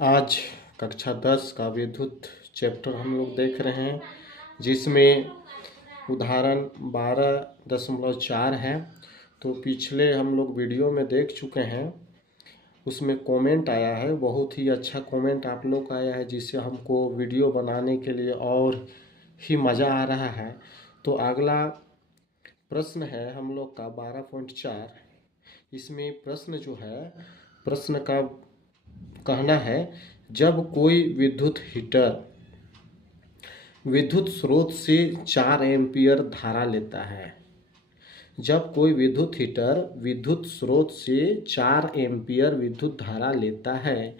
आज कक्षा 10 का विद्युत चैप्टर हम लोग देख रहे हैं, जिसमें उदाहरण 12.4 है। तो पिछले हम लोग वीडियो में देख चुके हैं, उसमें कमेंट आया है, बहुत ही अच्छा कमेंट आप लोग का आया है, जिससे हमको वीडियो बनाने के लिए और ही मज़ा आ रहा है। तो अगला प्रश्न है हम लोग का 12.4। इसमें प्रश्न जो है, प्रश्न का कहना है, जब कोई विद्युत हीटर विद्युत स्रोत से 4 एम्पीयर धारा लेता है। जब कोई विद्युत हीटर विद्युत स्रोत से 4 एम्पीयर विद्युत धारा लेता है,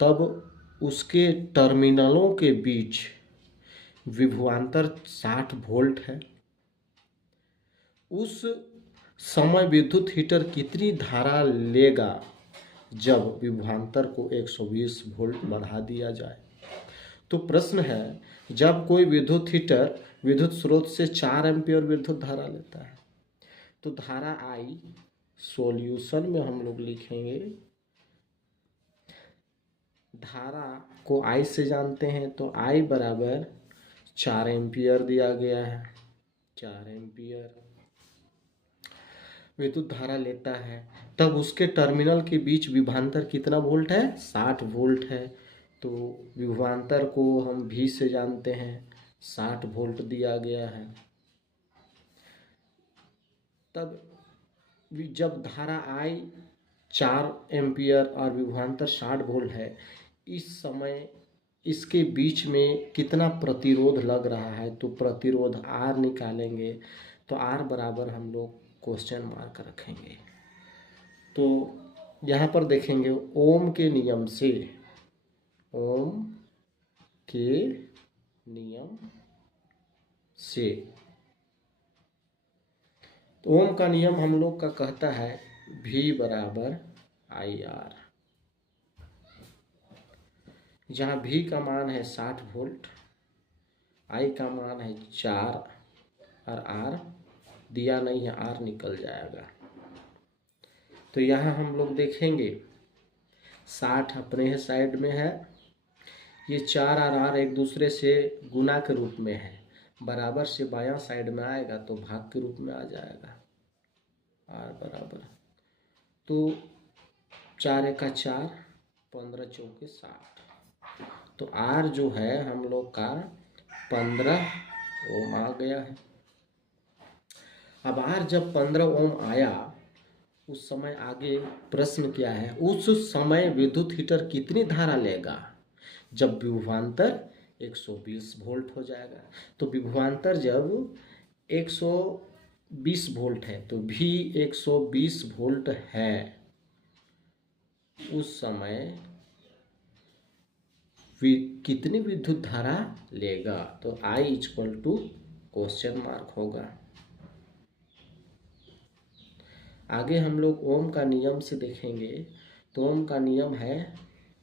तब उसके टर्मिनलों के बीच विभवांतर 60 वोल्ट है। उस समय विद्युत हीटर कितनी धारा लेगा जब विभवांतर को 120 वोल्ट बढ़ा दिया जाए। तो प्रश्न है, जब कोई विद्युत हीटर विद्युत स्रोत से 4 एम्पीयर विद्युत धारा लेता है, तो धारा आई सॉल्यूशन में हम लोग लिखेंगे। धारा को आई से जानते हैं, तो आई बराबर 4 एम्पीयर दिया गया है। 4 एम्पीयर विद्युत धारा लेता है, तब उसके टर्मिनल के बीच विभवांतर कितना वोल्ट है? 60 वोल्ट है। तो विभवांतर को हम V से जानते हैं, 60 वोल्ट दिया गया है। तब जब धारा I 4 एम्पीयर और विभवांतर 60 वोल्ट है, इस समय इसके बीच में कितना प्रतिरोध लग रहा है, तो प्रतिरोध R निकालेंगे। तो R बराबर हम लोग क्वेश्चन मार्क रखेंगे। तो यहाँ पर देखेंगे ओम के नियम से, ओम के नियम से, तो ओम का नियम हम लोग का कहता है V बराबर IR, जहाँ V का मान है 60 वोल्ट, I का मान है 4 और R दिया नहीं है, R निकल जाएगा। तो यहाँ हम लोग देखेंगे 60 अपने साइड में है, ये 4 और R एक दूसरे से गुना के रूप में है, बराबर से बायां साइड में आएगा तो भाग के रूप में आ जाएगा। R बराबर, तो 4 एका 4, 15 चौके 60, तो R जो है हम लोग का 15 ओम आ गया है। अब R जब 15 ओम आया, उस समय आगे प्रश्न क्या है, उस समय विद्युत हीटर कितनी धारा लेगा जब विभवांतर 120 वोल्ट हो जाएगा। तो विभवांतर जब 120 वोल्ट है, तो भी 120 वोल्ट है, उस समय कितनी विद्युत धारा लेगा। तो I equal to question mark होगा। आगे हम लोग ओम का नियम से देखेंगे, तो ओम का नियम है,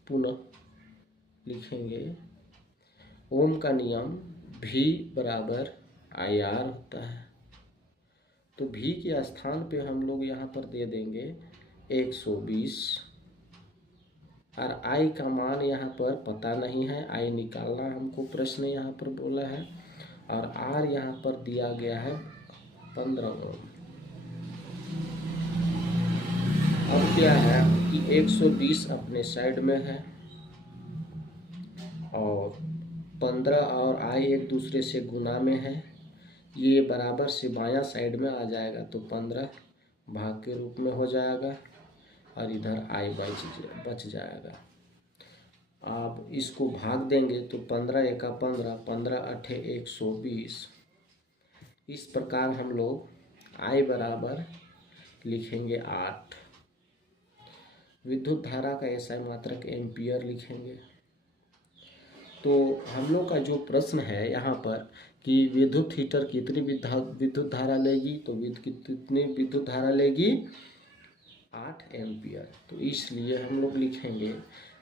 पुनः लिखेंगे, ओम का नियम V बराबर IR होता है। तो V के स्थान पे हम लोग यहाँ पर दे देंगे 120, और I का मान यहाँ पर पता नहीं है, I निकालना हमको प्रश्न यहाँ पर बोला है, और R यहाँ पर दिया गया है 15 ओम। अब क्या है कि 120 अपने साइड में है और 15 और I एक दूसरे से गुना में है, ये बराबर से बायां साइड में आ जाएगा, तो 15 भाग के रूप में हो जाएगा और इधर I बच जाएगा। अब इसको भाग देंगे तो 15 एका 15, 15 अठे 120। इस प्रकार हम लोग I बराबर लिखेंगे 8। विद्युत धारा का ऐसा मात्रक एम्पियर लिखेंगे। तो हम लोग का जो प्रश्न है यहाँ पर कि विद्युत हीटर कितनी विद्युत धारा लेगी, तो कितनी विद्युत धारा लेगी? 8 एम्पियर। तो इसलिए हम लोग लिखेंगे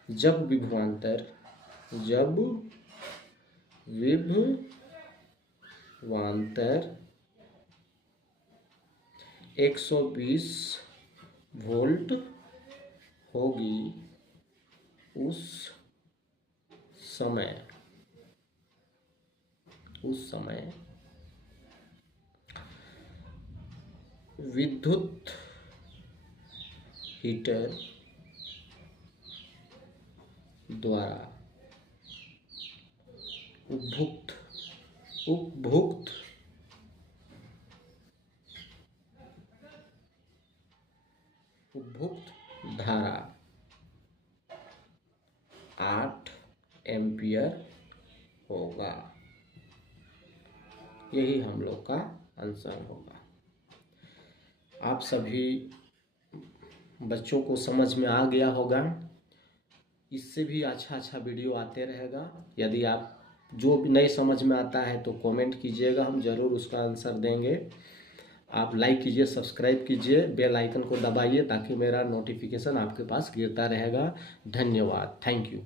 जब विभवांतर 120 वोल्ट होगी, उस समय विद्युत हीटर द्वारा उपभुक्त धारा 8 एम्पियर होगा। यही हम लोग का आंसर होगा। आप सभी बच्चों को समझ में आ गया होगा। इससे भी अच्छा वीडियो आते रहेगा। यदि आप जो भी नहीं समझ में आता है तो कमेंट कीजिएगा, हम ज़रूर उसका आंसर देंगे। आप लाइक कीजिए, सब्सक्राइब कीजिए, बेल आइकन को दबाइए ताकि मेरा नोटिफिकेशन आपके पास गिरता रहेगा। धन्यवाद, थैंक यू।